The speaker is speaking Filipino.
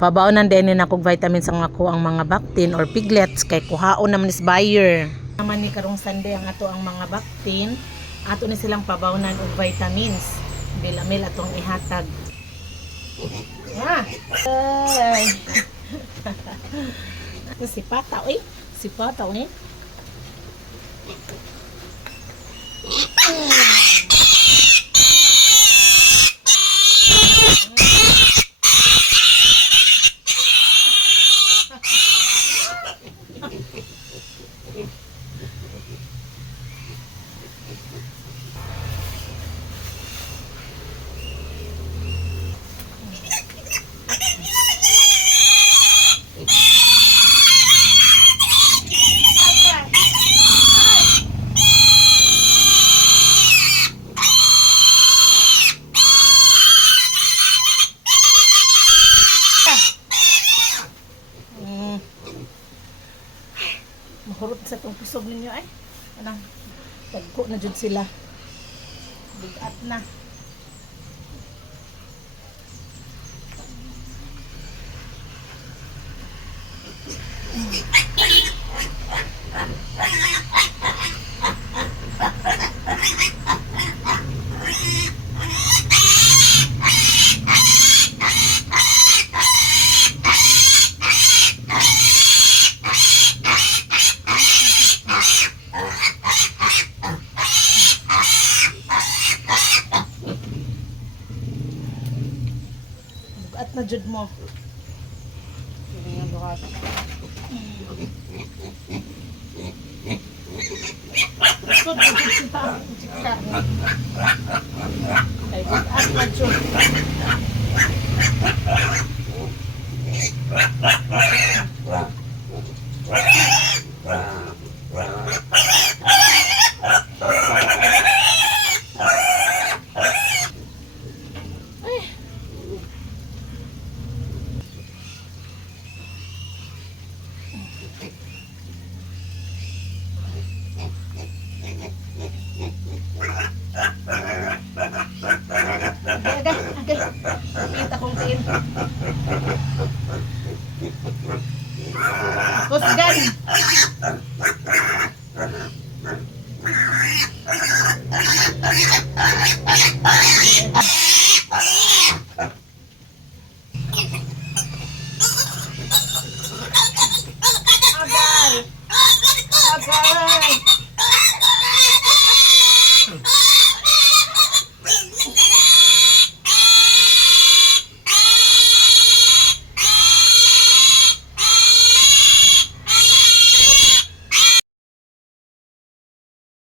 Pabaonan din na kog vitamins ang ako ang mga baktin or piglets kay kuhaon naman is buyer. Naman ni karong Sunday ang ato ang mga baktin, ato ni silang pabaonan og vitamins. Bilamil atong ihatag. Ah. Ay. Si Pata, oy. Si Pata, oy. Mahurot sa itong pusog ninyo ay. Anang, tagko na dyan sila. Bigat na. Bugat na jud mo. Sige nga bukas. So, kita ang chika. Ay, bugat na jud. Kita kong tiin. Kusgan.